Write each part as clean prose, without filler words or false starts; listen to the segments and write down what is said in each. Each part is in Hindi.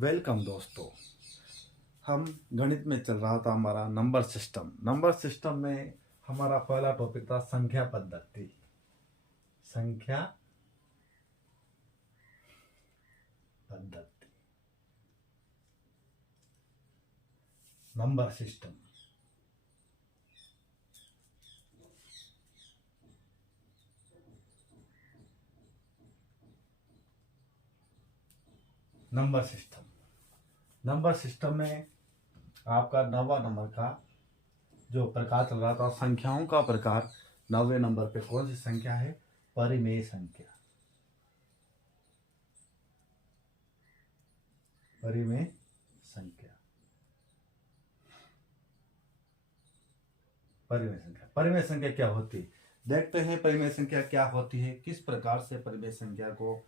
वेलकम दोस्तों। हम गणित में चल रहा था हमारा नंबर सिस्टम में हमारा पहला टॉपिक था संख्या पद्धति। संख्या पद्धति नंबर सिस्टम। नंबर सिस्टम में आपका 9वां नंबर का जो प्रकार चल रहा था, संख्याओं का प्रकार। 9वें नंबर पे कौन सी संख्या है? परिमेय संख्या। परिमेय संख्या। परिमेय संख्या क्या होती है? देखते हैं परिमेय संख्या क्या होती है, किस प्रकार से परिमेय संख्या को,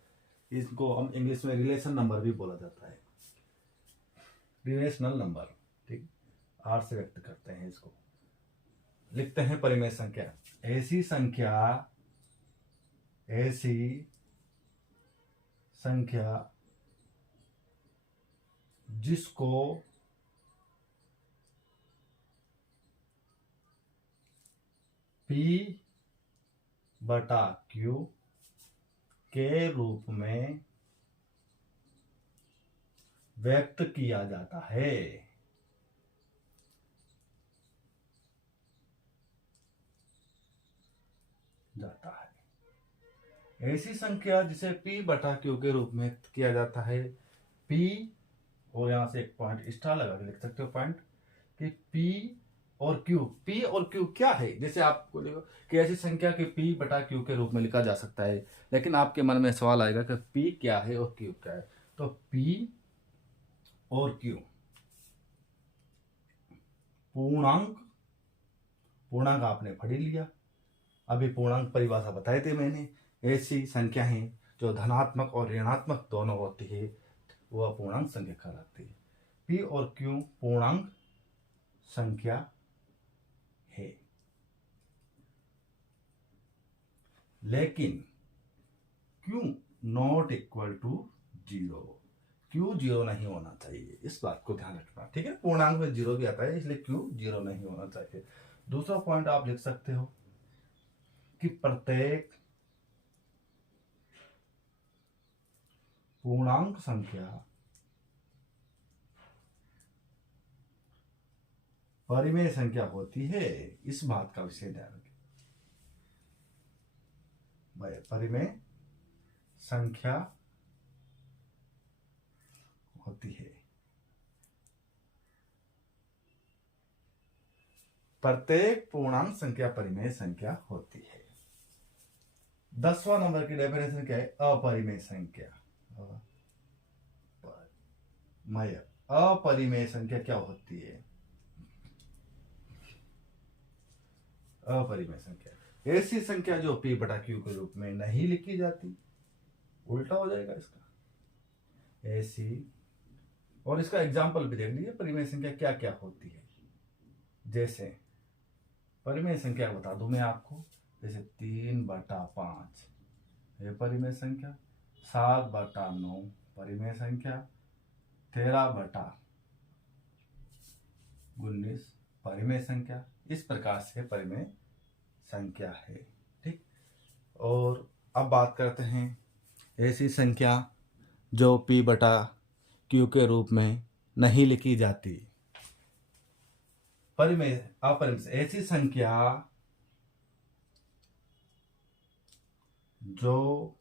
इसको हम इंग्लिश में रिलेशन नंबर भी बोला जाता है। रिलेशनल नंबर, ठीक, आर से व्यक्त करते हैं इसको। लिखते हैं परिमेय संख्या, ऐसी संख्या जिसको P/Q के रूप में व्यक्त किया जाता है। ऐसी संख्या जिसे P/Q के रूप में किया जाता है। P और यहां से एक पॉइंट स्टार लगा के लिख सकते हो पॉइंट कि P और Q क्या है। जैसे आपको देखो कि ऐसी संख्या के P/Q के रूप में लिखा जा सकता है, लेकिन आपके मन में सवाल आएगा कि P क्या है और Q क्या है। तो P और Q पूर्णांक आपने पढ़ ही लिया। अभी पूर्णांक परिभाषा बताई थी मैंने। ऐसी संख्या है जो धनात्मक और ऋणात्मक दोनों होती है, वह पूर्णांक संख्या कहलाती है। P और Q पूर्णांक संख्या है, लेकिन Q not equal to 0। Q 0 नहीं होना चाहिए, इस बात को ध्यान रखना, ठीक है। पूर्णांक में 0 भी आता है, इसलिए Q 0 नहीं होना चाहिए। दूसरा पॉइंट आप लिख सकते हो कि प्रत्येक पूर्णांक संख्या परिमेय संख्या होती है। इस बात का विषय ध्यान रखें, परिमेय संख्या होती है। प्रत्येक पूर्णांक संख्या परिमेय संख्या होती है। 10वां नंबर की डेफिनेशन क्या है? अपरिमेय संख्या। अपरिमेय संख्या क्या होती है? अपरिमेय संख्या ऐसी संख्या जो P/Q के रूप में नहीं लिखी जाती। उल्टा हो जाएगा इसका। ऐसी, और इसका एग्जाम्पल भी देख लीजिए परिमेय संख्या क्या क्या होती है। जैसे परिमेय संख्या बता दूं मैं आपको, जैसे 3/5 ये परिमेय संख्या, 7/9 परिमेय संख्या, 13/19 परिमेय संख्या। इस प्रकार से परिमेय संख्या है, ठीक। और अब बात करते हैं ऐसी संख्या जो P/Q के रूप में नहीं लिखी जाती। अपरिमेय ऐसी संख्या जो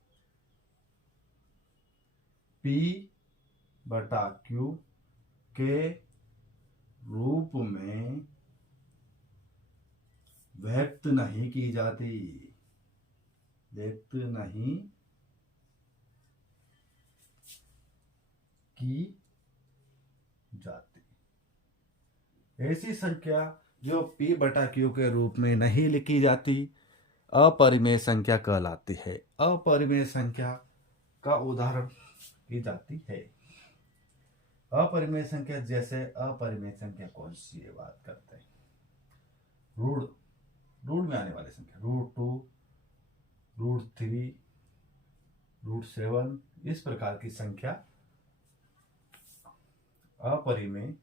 P/Q के रूप में व्यक्त नहीं की जाती। ऐसी संख्या जो P/Q के रूप में नहीं लिखी जाती अपरिमेय संख्या कहलाती है। अपरिमेय संख्या का उदाहरण की जाती है। अपरिमेय संख्या जैसे अपरिमेय संख्या कौन सी है, बात करते हैं। रूट में आने वाली संख्या, √2, √3, √7, इस प्रकार की संख्या अपरिमेय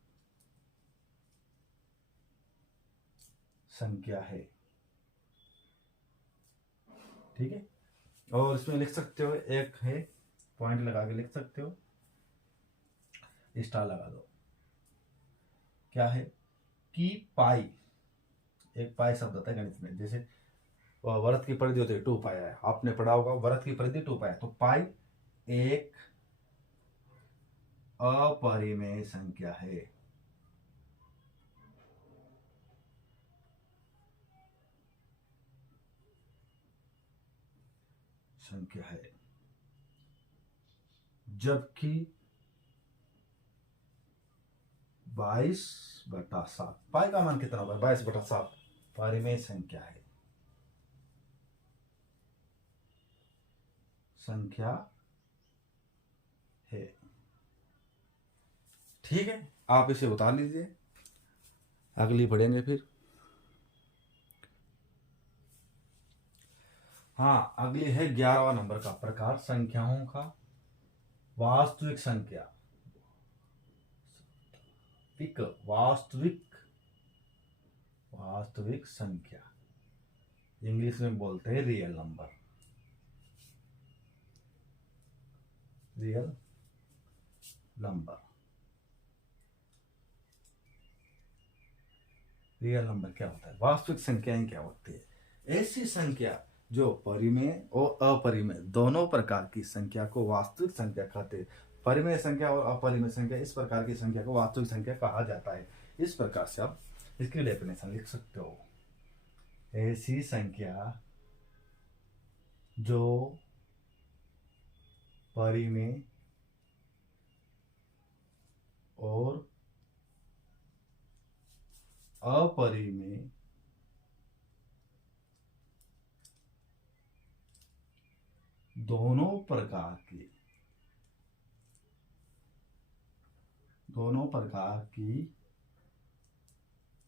संख्या है। ठीक है, और इसमें लिख सकते हो, एक है पॉइंट लगा के लिख सकते हो, स्टार लगा दो। क्या है कि पाई, एक पाई शब्द होता है गणित में, जैसे वर्त की परिधि होती है 2 पाई है, आपने पढ़ा होगा वर्त की परिधि 2 पाई है, तो पाई एक अपरिमेय संख्या है। संख्या है, जबकि 22/7, पाई का मान कितना होगा, 22/7 परिमेय संख्या है। संख्या है। ठीक है, आप इसे उतार लीजिए, अगली पढ़ेंगे फिर। हाँ, अगली है 11वां नंबर का प्रकार, संख्याओं का वास्तविक संख्या। वास्तविक संख्या, इंग्लिश में बोलते हैं real number. Real number, real number क्या होता है, वास्तविक संख्याएं क्या होती है? ऐसी संख्या जो परिमेय और अपरिमेय दोनों प्रकार की संख्या को वास्तविक संख्या कहते हैं। परिमेय संख्या और अपरिमेय संख्या, इस प्रकार की संख्या को वास्तविक संख्या कहा जाता है। इस प्रकार से आप इसकी डेफिनेशन लिख सकते हो। ऐसी संख्या जो परिमेय और अपरिमेय दोनों प्रकार की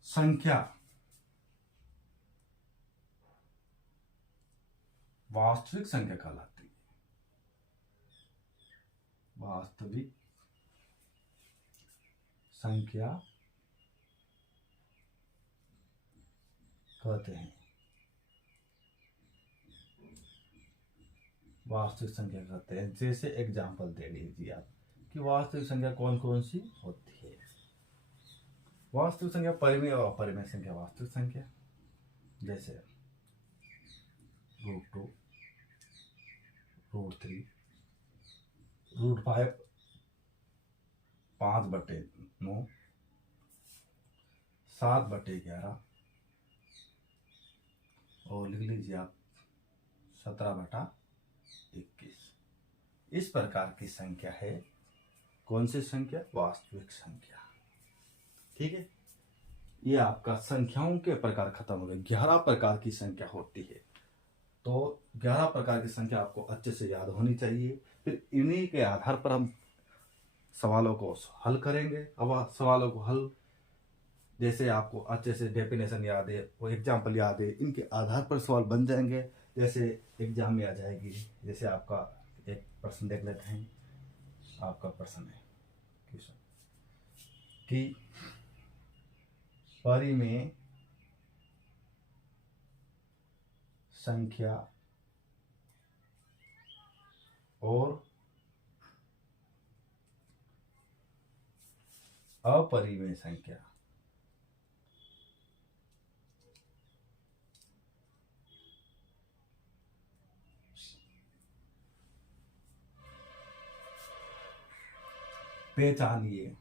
संख्या वास्तविक संख्या कहलाती है। वास्तविक संख्या कहते हैं। वास्तविक संख्या कहते हैं। जैसे एग्जाम्पल दे लीजिए आप कि वास्तविक संख्या कौन कौन सी होती है। वास्तविक संख्या परिमेय और अपरिमेय संख्या वास्तविक संख्या, जैसे √2, √3, √5, 5/9, 7/11, और लिख लीजिए आप 17/21। इस प्रकार की संख्या है कौन सी संख्या, वास्तविक संख्या। ठीक है, ये आपका संख्याओं के प्रकार खत्म हो गए। 11 प्रकार की संख्या होती है, तो 11 प्रकार की संख्या आपको अच्छे से याद होनी चाहिए। फिर इन्हीं के आधार पर हम सवालों को हल करेंगे। अब सवालों को हल, जैसे आपको अच्छे से डेफिनेशन याद है, वो एग्जाम्पल याद है, इनके आधार पर सवाल बन जाएंगे। जैसे एग्जाम में आ जाएगी, जैसे आपका एक प्रश्न देख लेते हैं। आपका प्रश्न है क्वेश्चन कि परिमेय संख्या और अपरिमेय संख्या पहचानिए।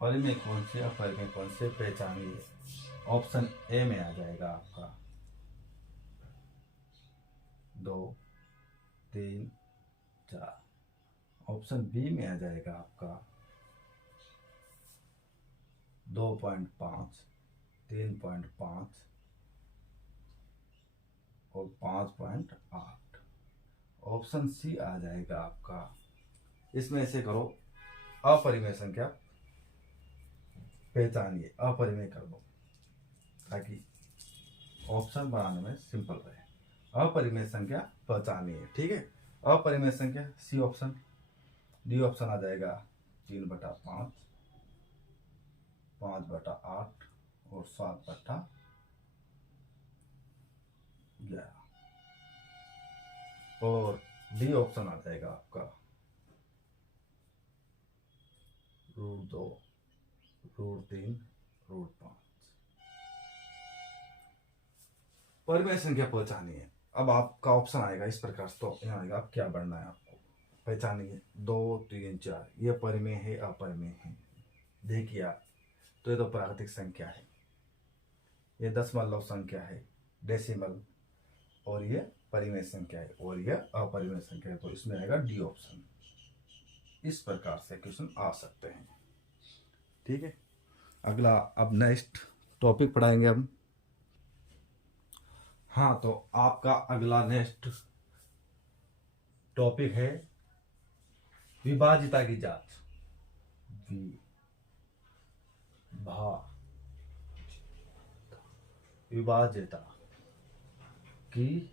परिमेय कौन से, अपरिमेय कौन से, पहचानिए। ऑप्शन ए में आ जाएगा आपका 2, 3, 4। ऑप्शन बी में आ जाएगा आपका 2.5, 3.5 और 5.8। ऑप्शन सी आ जाएगा आपका, इसमें से करो अपरिमेय संख्या पहचानिए, अपरिमेय कर दो ताकि ऑप्शन बनाने में सिंपल रहे। अपरिमेय संख्या पहचानिए। ठीक है, अपरिमेय संख्या सी ऑप्शन। डी ऑप्शन आ जाएगा 3/5, 5/8 और 7/11। और डी ऑप्शन आ जाएगा आपका √2, √3, √5। परिमेय संख्या पहचानिए। अब आपका ऑप्शन आएगा इस प्रकार से, तो यहाँ आएगा आप क्या बढ़ना है आपको, पहचानिए 2, 3, 4 ये परिमेय है अपरिमेय है। देखिए आप, तो ये तो प्राकृतिक संख्या है, ये दशमलव संख्या है, डेसिमल, और ये परिमेय संख्या है, और ये अपरिमेय संख्या है, तो इसमें आएगा डी ऑप्शन। इस प्रकार से क्वेश्चन आ सकते हैं। ठीक है, अगला अब नेक्स्ट टॉपिक पढ़ाएंगे हम। हाँ, तो आपका अगला नेक्स्ट टॉपिक है विभाजिता की जांच। विभाजिता की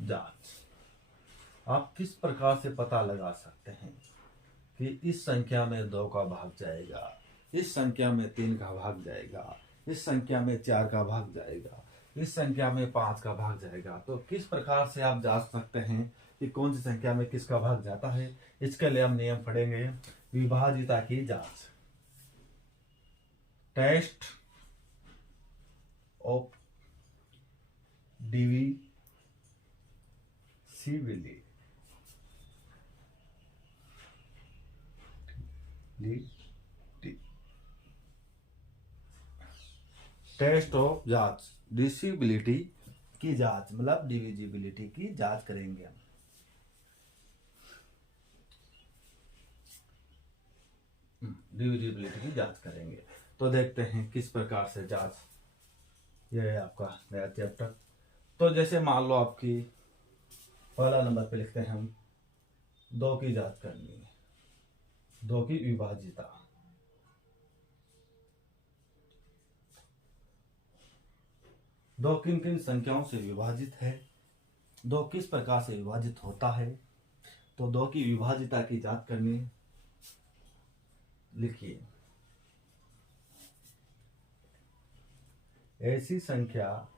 जांच। आप किस प्रकार से पता लगा सकते हैं कि इस संख्या में 2 का भाग जाएगा, इस संख्या में 3 का भाग जाएगा, इस संख्या में 4 का भाग जाएगा, इस संख्या में 5 का भाग जाएगा। तो किस प्रकार से आप जांच सकते हैं कि कौन सी संख्या में किसका भाग जाता है? इसके लिए हम नियम पढ़ेंगे विभाजिता की जांच। Test of divisibility. Test of जांच, डिविजिबिलिटी की जांच, मतलब डिविजिबिलिटी की जांच करेंगे हम। डिविजिबिलिटी की जांच करेंगे, तो देखते हैं किस प्रकार से जांच। यह है आपका नया चैप्टर। तो जैसे मान लो आपकी पहला नंबर पे लिखते हैं हम 2 की जांच करनी है, 2 की विभाजिता। दो किन किन संख्याओं से विभाजित है, 2 किस प्रकार से विभाजित होता है, तो 2 की विभाजिता की जांच करनी है। लिखिए, ऐसी संख्या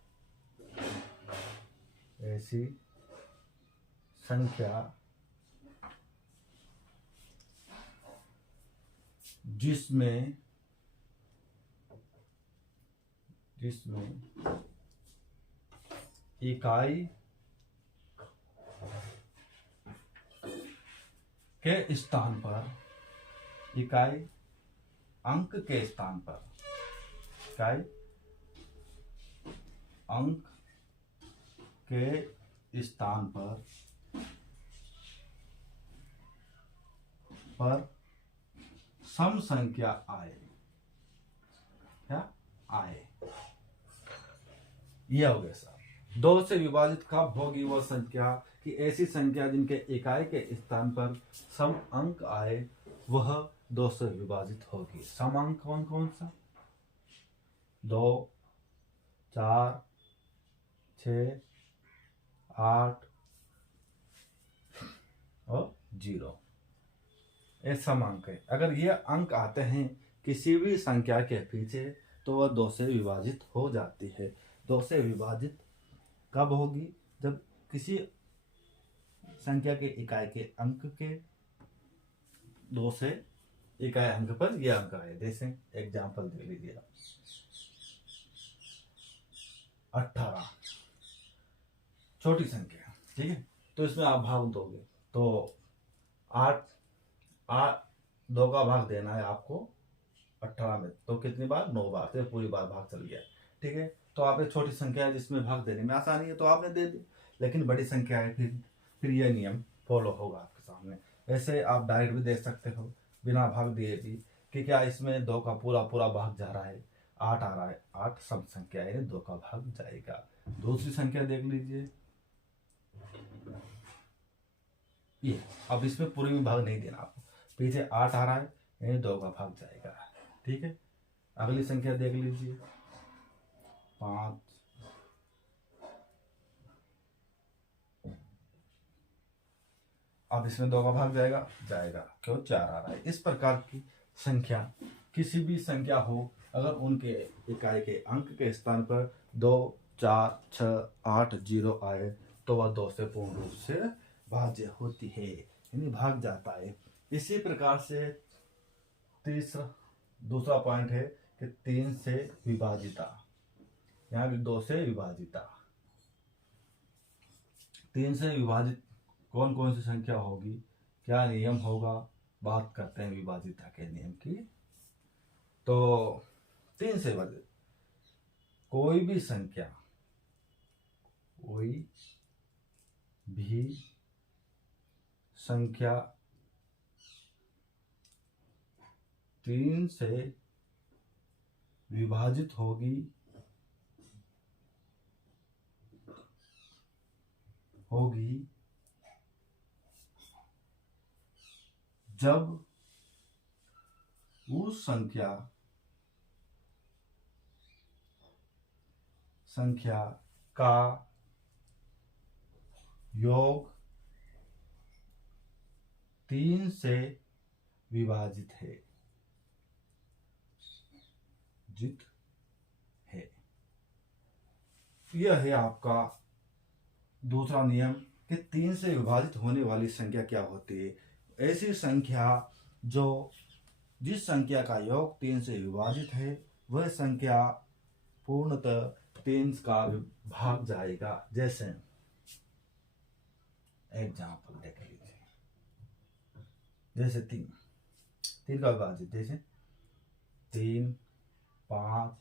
जिसमें इकाई के स्थान पर, इकाई अंक के स्थान पर, इकाई अंक के स्थान पर सम संख्या आए, क्या आए, यह हो गया सर। 2 से विभाजित कब होगी वह संख्या कि ऐसी संख्या जिनके इकाई के स्थान पर सम अंक आए, वह 2 से विभाजित होगी। सम अंक कौन कौन सा? 2, 4, 6, 8 और 0, ये सम अंक है। अगर ये अंक आते हैं किसी भी संख्या के पीछे, तो वह 2 से विभाजित हो जाती है। 2 से विभाजित कब होगी? जब किसी संख्या के इकाई के अंक के 2 से इकाई अंक पर यह अंक है। जैसे एग्जाम्पल दे लीजिए आप, 18 छोटी संख्या, ठीक है, तो इसमें आप भाग दोगे, तो 8 2 का भाग देना है आपको 18 में, तो कितनी बार? 9 बार, तो पूरी बार भाग चल गया। ठीक है, तो आप एक छोटी संख्या है जिसमें भाग देने में आसानी है, तो आपने दे दी। लेकिन बड़ी संख्या है, फिर यह नियम फॉलो होगा आपके सामने। ऐसे आप डायरेक्ट भी देख सकते हो बिना भाग दिए भी, कि क्या इसमें 2 का पूरा भाग जा रहा है, 8 आ रहा है, 8 सम संख्या है, 2 का भाग जाएगा। दूसरी संख्या देख लीजिए, ये अब इसमें पूरी में भाग नहीं देना आपको, पीछे 8 आ रहा है, यानी 2 का भाग जाएगा। ठीक है, अगली संख्या देख लीजिए, 5, अब इसमें 2 का भाग जाएगा, क्यों 4 आ रहा है। इस प्रकार की संख्या, किसी भी संख्या हो, अगर उनके इकाई के अंक के स्थान पर 2, 4, 6, 8, 0 आए तो वह 2 से पूर्ण रूप से भाज्य होती है, यानी भाग जाता है। इसी प्रकार से दूसरा पॉइंट है कि 3 से विभाजिता, यहाँ भी 2 से विभाजिता। 3 से विभाजित कौन कौन सी संख्या होगी, क्या नियम होगा, बात करते हैं विभाजिता के नियम की। तो 3 से विभाजित कोई भी संख्या, कोई भी संख्या 3 से विभाजित होगी जब उस संख्या का योग 3 से विभाजित है, यह है आपका दूसरा नियम कि 3 से विभाजित होने वाली संख्या क्या होती है। ऐसी संख्या जिस संख्या का योग 3 से विभाजित है, वह संख्या पूर्णतः 3 का भाग जाएगा। जैसे एग्जाम्पल देख लीजिए, जैसे 3 का विभाजित, जैसे 3, 5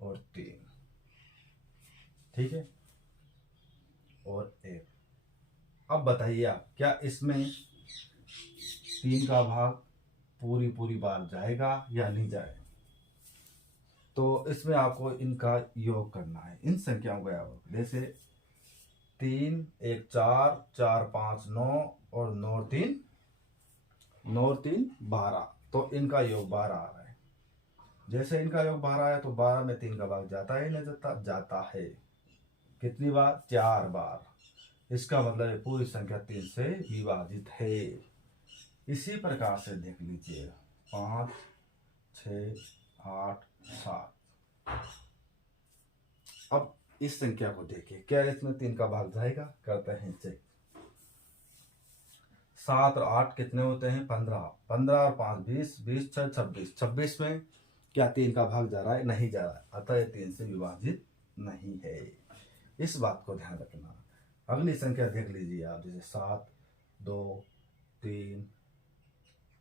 और 3, ठीक है, और 1। अब बताइए आप, क्या इसमें 3 का भाग पूरी बार जाएगा या नहीं जाएगा? तो इसमें आपको इनका योग करना है, इन संख्याओं का योग। जैसे 3, 1, 4, 4, 5, 9 और 9, 3, 12, तो इनका योग 12 आ रहा है। जैसे इनका योग 12 है तो 12 में 3 का भाग जाता है, नहीं जाता है। कितनी बार? 4 बार। इसका मतलब है पूरी संख्या 3 से विभाजित है। इसी प्रकार से देख लीजिए 5, 6, 8, 7। अब इस संख्या को देखिए, क्या इसमें 3 का भाग जाएगा? करते हैं चेक। 7 और 8 कितने होते हैं? 15। 15 और 5 20, 20 6 26। 26 में क्या 3 का भाग जा रहा है? नहीं जा रहा है, अतः ये 3 से विभाजित नहीं है। इस बात को ध्यान रखना। अगली संख्या देख लीजिए आप, जैसे 7, 2, 3,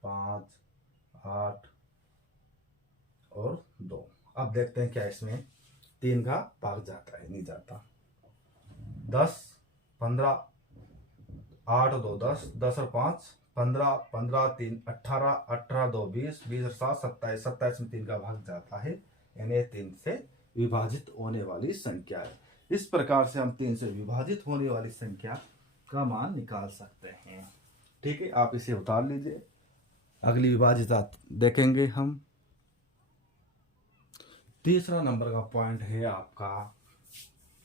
5, 8 और 2। अब देखते हैं क्या इसमें 3 का भाग जाता है, नहीं जाता। 10, 15, 8 और 2 10, 10 और 5 15, 15 3 18, 18 2 20, 20 और 7 27, 27 में 3 का भाग जाता है, यानी 3 से विभाजित होने वाली संख्या है। इस प्रकार से हम 3 से विभाजित होने वाली संख्या का मान निकाल सकते हैं। ठीक है, आप इसे उतार लीजिए। अगली विभाजिता देखेंगे हम। तीसरा नंबर का पॉइंट है आपका,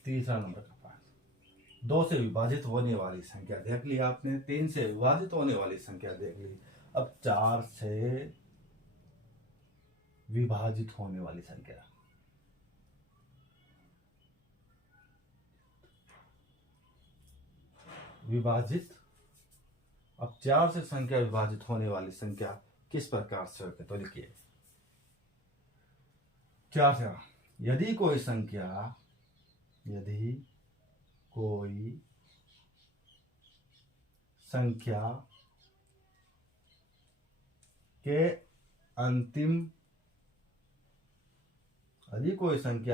तीसरा नंबर का पॉइंट 2 से विभाजित होने वाली संख्या देख ली आपने, 3 से विभाजित होने वाली संख्या देख ली। अब 4 से विभाजित होने वाली संख्या, विभाजित। अब 4 से संख्या विभाजित होने वाली संख्या किस प्रकार से होती है? तो लिखिए 4 से, यदि कोई संख्या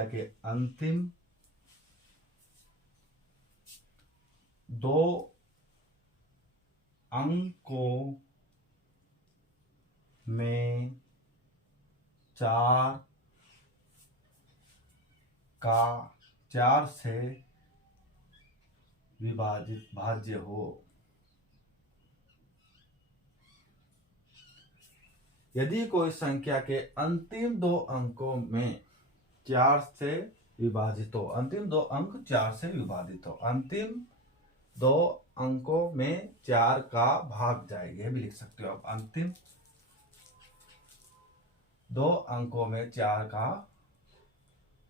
के अंतिम 2 अंकों में 4 से विभाजित भाज्य हो। यदि कोई संख्या के अंतिम 2 अंकों में 4 से विभाजित हो, अंतिम 2 अंक 4 से विभाजित हो, अंतिम दो अंकों में 4 का भाग जाए, ये भी लिख सकते हो आप। अंतिम 2 अंकों में 4 का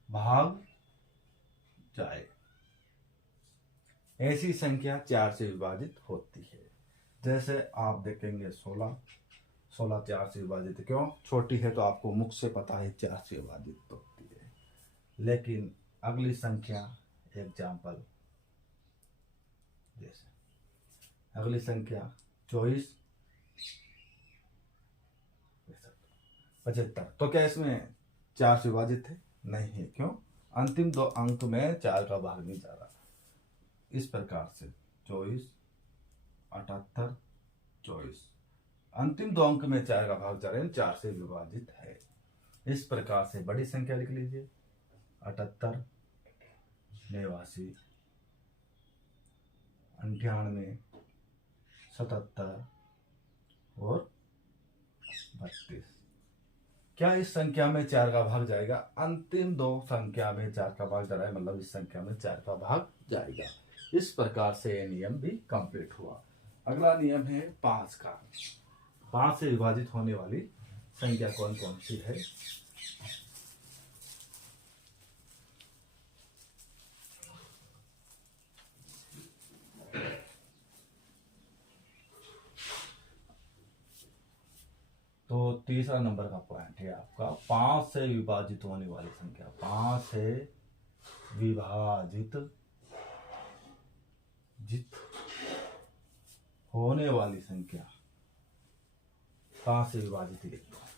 भाग जाए, ऐसी संख्या 4 से विभाजित होती है। जैसे आप देखेंगे 16, 16 4 से विभाजित क्यों? छोटी है तो आपको मुख से पता है 4 से विभाजित होती है। लेकिन अगली संख्या एग्जाम्पल, जैसे अगली संख्या 24 75, तो क्या इसमें 4 से विभाजित है? नहीं है। क्यों? अंतिम 2 अंक में 4 का भाग नहीं जा रहा। इस प्रकार से 24 78 24, अंतिम 2 अंक में 4 का भाग जा रहे हैं, 4 से विभाजित है। इस प्रकार से बड़ी संख्या लिख लीजिए 78 89 98 77 और 32। क्या इस संख्या में 4 का भाग जाएगा? अंतिम 2 संख्या में 4 का भाग जा रहा है, मतलब इस संख्या में 4 का भाग जाएगा। इस प्रकार से ये नियम भी कंप्लीट हुआ। अगला नियम है 5 का। 5 से विभाजित होने वाली संख्या कौन कौन सी है? तो तीसरा नंबर का पॉइंट है आपका 5 से विभाजित होने वाली संख्या। 5 से विभाजित होने वाली संख्या, 5 से विभाजित लिखते हैं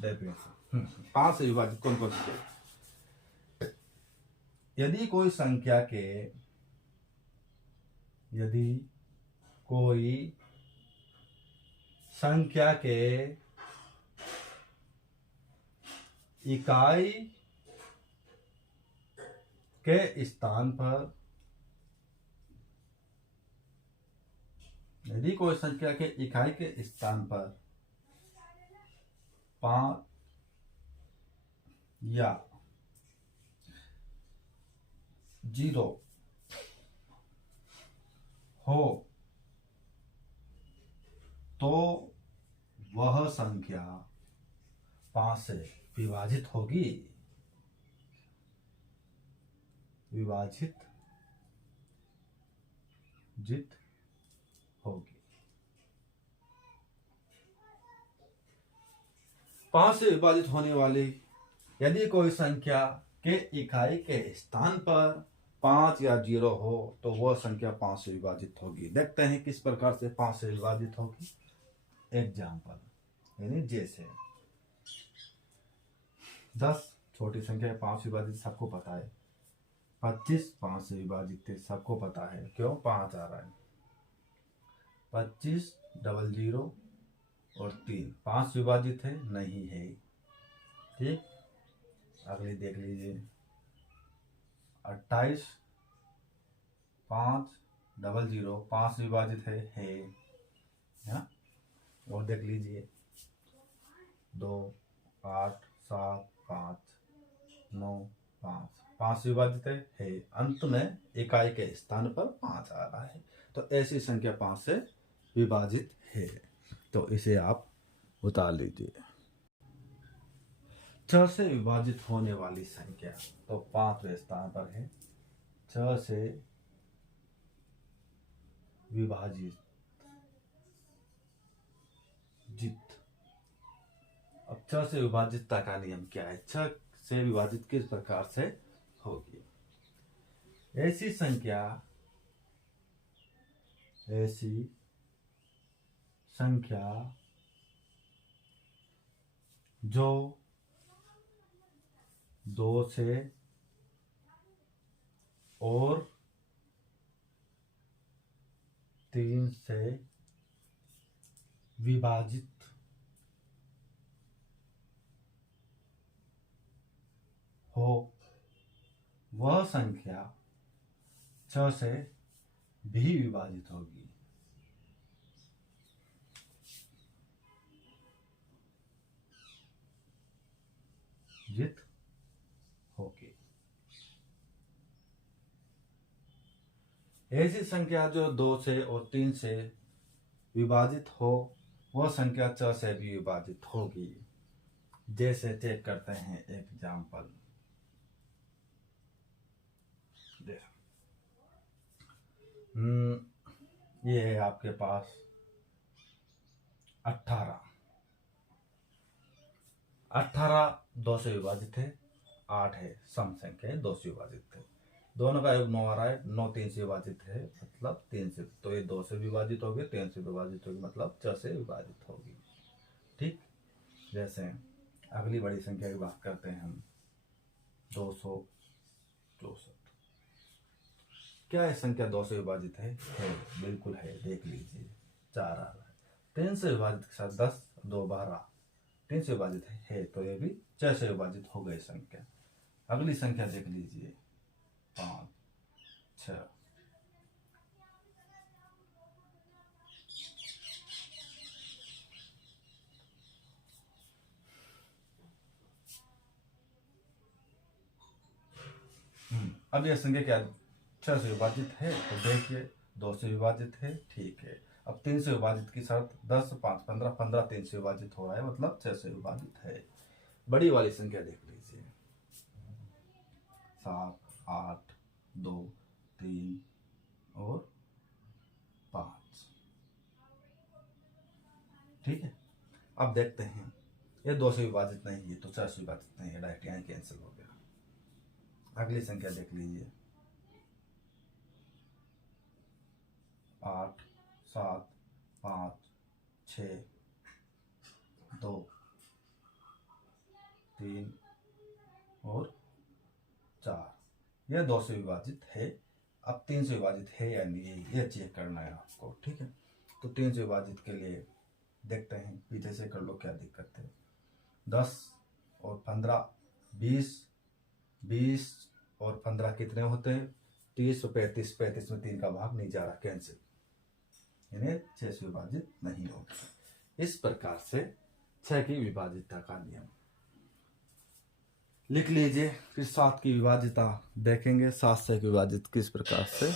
डेफिनेशन। 5 से विभाजित कौन कौन सी है? यदि कोई संख्या के इकाई के स्थान पर, यदि कोई संख्या के इकाई के स्थान पर 5 या 0 हो तो वह संख्या 5 से विभाजित होगी। होगी। 5 से विभाजित होने वाली यदि कोई संख्या के इकाई के स्थान पर 5 या 0 हो तो वह संख्या 5 से विभाजित होगी। देखते हैं किस प्रकार से 5 से विभाजित होगी। एग्जाम्पल, यानी जैसे 10 छोटी संख्या है, 5 से विभाजित सबको पता है। 25 5 से विभाजित है, सबको पता है। क्यों? 5 आ रहा है। 25 00 और 3 5 से विभाजित है? नहीं है। ठीक, अगली देख लीजिए 28 5 00 5 से विभाजित है। हाँ? और देख लीजिए 2 8 7 5 9 5 5 से विभाजित है। अंत में इकाई के स्थान पर 5 आ रहा है, तो ऐसी संख्या 5 से विभाजित है। तो इसे आप उतार लीजिए। 6 से विभाजित होने वाली संख्या, तो 5वें स्थान पर है। 6 से विभाजित अब 6 से विभाजितता का नियम क्या है? 6 से विभाजित किस प्रकार से होगी? ऐसी संख्या जो 2 से और 3 से विभाजित हो, वह संख्या 6 से भी विभाजित होगी। ऐसी संख्या जो 2 से और 3 से विभाजित हो वह संख्या 6 से भी विभाजित होगी। जैसे चेक करते हैं एग्जाम्पल। ये है आपके पास 18। 18 2 से विभाजित है, 8 है, सम संख्या है, 2 से विभाजित है। दोनों का योग 9 आ रहा है, 9 3 से विभाजित है मतलब 3 से, तो ये 2 से विभाजित होगी, 3 से विभाजित होगी मतलब 6 से विभाजित होगी। ठीक। जैसे अगली बड़ी संख्या की बात करते हैं हम, 264। क्या ये संख्या 2 से विभाजित है? बिल्कुल है, देख लीजिए 4 आ रहा है। 3 से विभाजित के साथ 10 2 12, 3 से विभाजित है तो ये भी 6 से विभाजित हो गई संख्या। अगली संख्या देख लीजिए 5 6। अब यह संख्या क्या 6 से विभाजित है? तो देखिए 2 से विभाजित है, ठीक है। अब 3 से विभाजित की शर्त, 10 5 15, 15 3 से विभाजित हो रहा है मतलब 6 से विभाजित है। बड़ी वाली संख्या देख लीजिए 7 8 2 3 और 5। ठीक है। अब देखते हैं ये 2 से विभाजित नहीं है तो 6 से विभाजित नहीं है, डायरेक्ट यहाँ कैंसिल हो गया। अगली संख्या देख लीजिए 8 7 5 6 2 3 और 4। यह 2 से विभाजित है। अब 3 से विभाजित है या नहीं यह चेक करना है आपको। ठीक है। तो 3 से विभाजित के लिए देखते हैं, पीछे से कर लो क्या दिक्कत है। 10 और 15 20, 20 और 15 कितने होते हैं? 30 और 35, 35 में 3 का भाग नहीं जा रहा, कैंसिल, इन्हें 6 से विभाजित नहीं होगा। इस प्रकार से 6 की विभाजितता का नियम लिख लीजिए। फिर 7 की विभाजितता देखेंगे, 7 से विभाजित किस प्रकार से।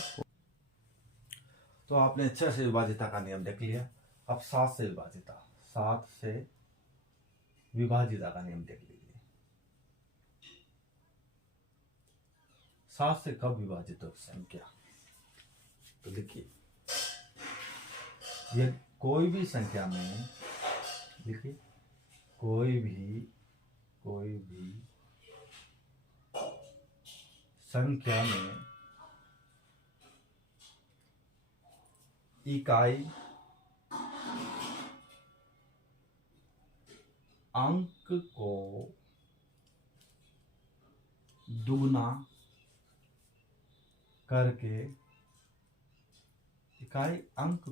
तो आपने 6 से विभाजितता का नियम देख लिया। अब 7 से विभाजितता, 7 से विभाजितता का नियम देख लीजिए। 7 से कब विभाजित हो संख्या? तो लिखिए, ये कोई भी संख्या में, देखिए कोई भी संख्या में इकाई अंक को दुगना करके, इकाई अंक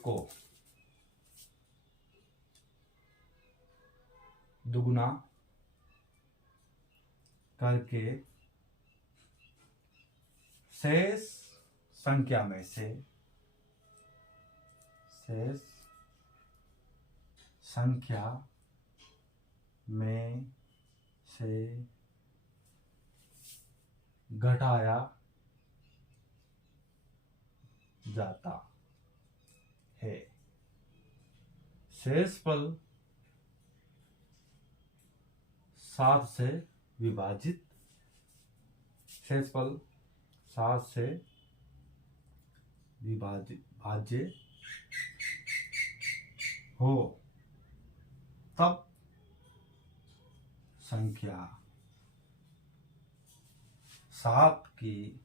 को दुगना करके शेष संख्या में से घटाया जाता है। शेषफल 7 से विभाजित, शेषफल 7 से भाज्य हो तब संख्या 7 की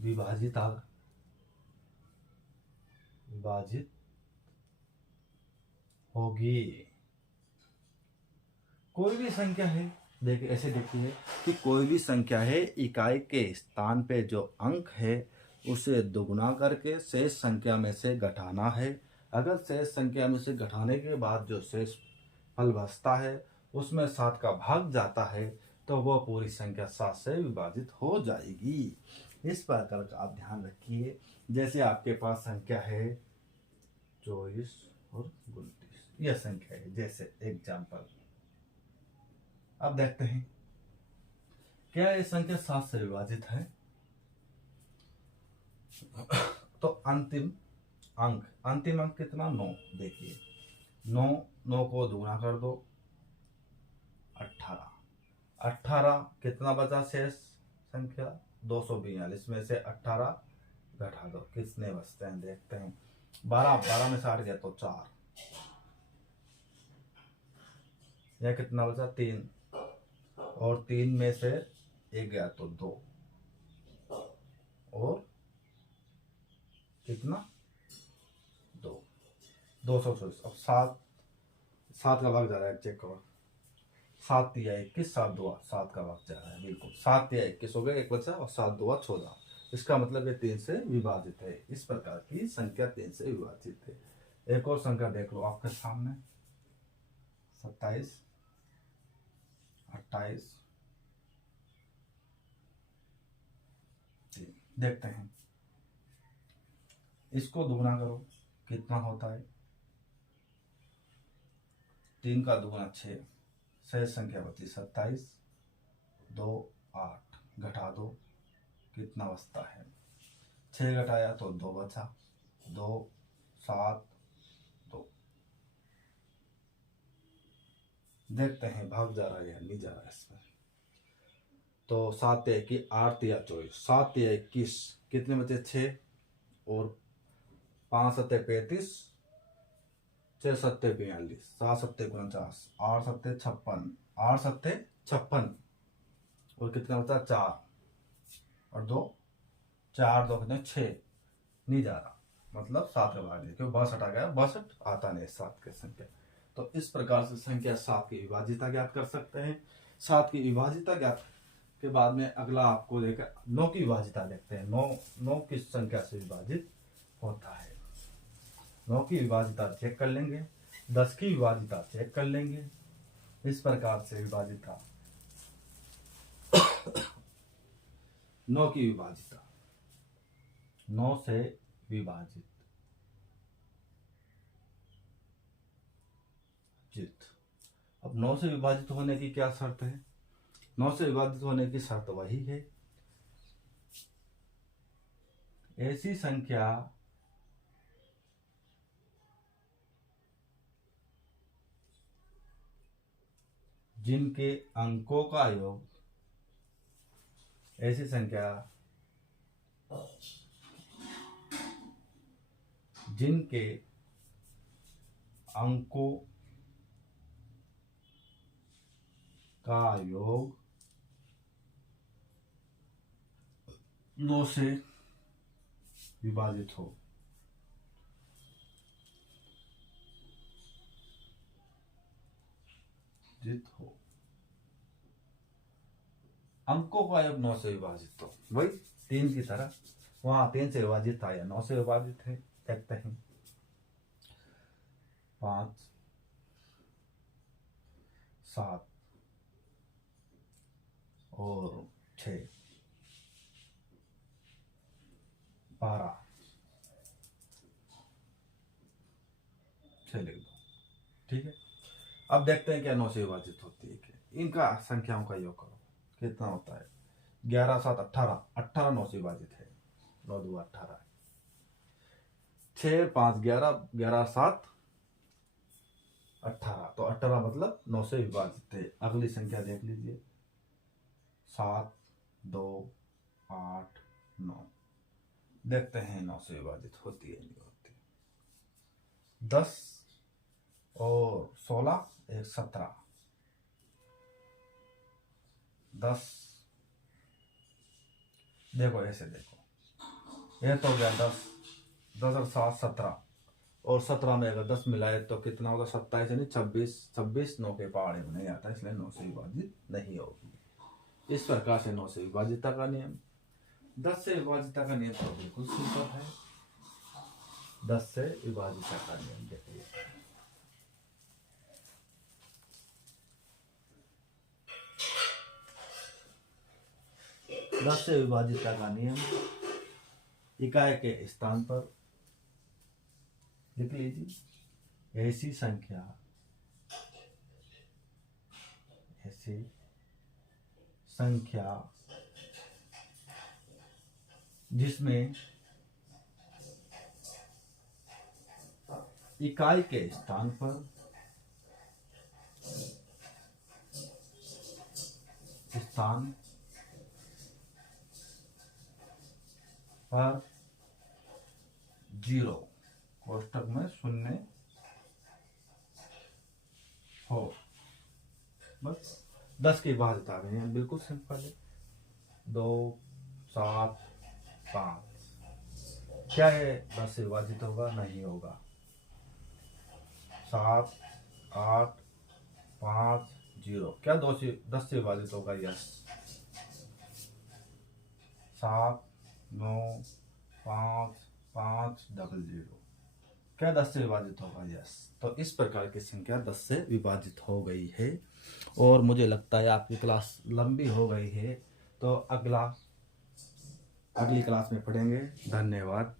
विभाजित होगी। कोई भी संख्या है, देखिए ऐसे देखिए कि कोई भी संख्या है, इकाई के स्थान पे जो अंक है उसे दुगुना करके शेष संख्या में से घटाना है। अगर शेष संख्या में से घटाने के बाद जो शेष फल बचता है उसमें 7 का भाग जाता है तो वह पूरी संख्या 7 से विभाजित हो जाएगी। इस प्रकार का आप ध्यान रखिए। जैसे आपके पास संख्या है 24 और 29, यह संख्या है जैसे एग्जाम्पल। अब देखते हैं क्या ये संख्या 7 से विभाजित है? तो अंतिम अंक कितना? 9। देखिए 9 को दुगुना कर दो 18। 18 कितना बचा शेष संख्या? 242 में से 18 घटा दो, कितने बचते हैं देखते हैं। 12 में से 8 गया तो 4, यह कितना बचा? 3, और 3 में से 1 गया तो 2, और कितना? 2, 224। अब 7 का भाग जा रहा है, चेक करो। 7 या 21, 7 2 7 का भाग जा रहा है, बिल्कुल 7 या 21 हो गया, एक बचा, और 7 2 14। इसका मतलब ये 3 से विभाजित है। इस प्रकार की संख्या 3 से विभाजित है। एक और संख्या देख लो आपके सामने, 27, 28, 3। देखते हैं, इसको दुगुना करो, कितना होता है? 3 का दुगुना 6, शेष संख्या बची 27, 2 8, घटा दो, कितना बचता है? 6 घटाया तो 2 बचा, 2 7 2। देखते हैं भाग जा रहा है या नहीं जा रहा है इसमें। तो 7 या 21, 8 या 24, 7 या 21 कितने बचे? 6, और 5 सत्ते 35, 6 सत्ते 42, 7 सत्ते 49, 8 सत्ते 56, 8 सत्ते 56, और कितना बचा? 4, और 2 4 2 कितने? 6। नहीं जा रहा, मतलब 7 का भाग, क्यों? 62 आ गया, 62 आता नहीं 7 की संख्या। तो इस प्रकार से संख्या 7 की विभाजिता ज्ञात कर सकते हैं। 7 की विभाजिता ज्ञात के बाद में अगला आपको देखकर 9 की विभाजिता देखते हैं। 9 किस संख्या से विभाजित होता है? 9 की विभाजिता चेक कर लेंगे, 10 की विभाजिता चेक कर लेंगे। इस प्रकार से विभाजिता 9 की विभाजिता, 9 से विभाजित जित। अब 9 से विभाजित होने की क्या शर्त है? 9 से विभाजित होने की शर्त वही है, ऐसी संख्या जिनके अंकों का योग, ऐसी संख्या जिनके अंकों का योग 9 से विभाजित हो। जित हो, अंकों का योग 9 से विभाजित हो, वही 3 की तरह, वहां 3 से विभाजित था या 9 से विभाजित है। देखते हैं, 5 7 और 6 12, 6 लिख दो, ठीक है। अब देखते हैं क्या 9 से विभाजित होती है क्या। इनका संख्याओं का योग करो, कितना होता है? 11 7 18, 18 9 से विभाजित है, 9 2 18, 6 5 11, 11 7 18, तो 18 मतलब 9 से विभाजित है। अगली संख्या देख लीजिए, 7 2 8 9। देखते हैं 9 से विभाजित होती है नहीं होती। 10 और 16 एक 17, 10, देखो ऐसे देखो, ये तो हो गया 10, 10 और 7 17, और 17 में अगर 10 मिलाए तो कितना होगा? 27 यानी 26, 26 9 के पहाड़े में नहीं आता, इसलिए 9 से विभाजित नहीं होगी। इस प्रकार से 9 से विभाजिता का नियम। 10 से विभाजिता का नियम तो बिल्कुल सिंपल है। 10 से विभाजिता का नियम देखिए, दस से विभाजिता का नियम, इकाई के स्थान पर लिख लीजिए, ऐसी संख्या जिसमें इकाई के स्थान पर जीरो कोष्टक में शून्य हो। बस 10 की विभाजित आ गई है, बिल्कुल सिंपल है। 2, 7, 5 क्या है, 10 से विभाजित होगा? नहीं होगा। 7, 8, 5, 0 क्या 10 से विभाजित होगा? यस। 7, 9, 5, 5, 0 क्या 10 से विभाजित होगा? यस। तो इस प्रकार की संख्या 10 से विभाजित हो गई है। और मुझे लगता है आपकी क्लास लंबी हो गई है, तो अगली क्लास में पढ़ेंगे। धन्यवाद।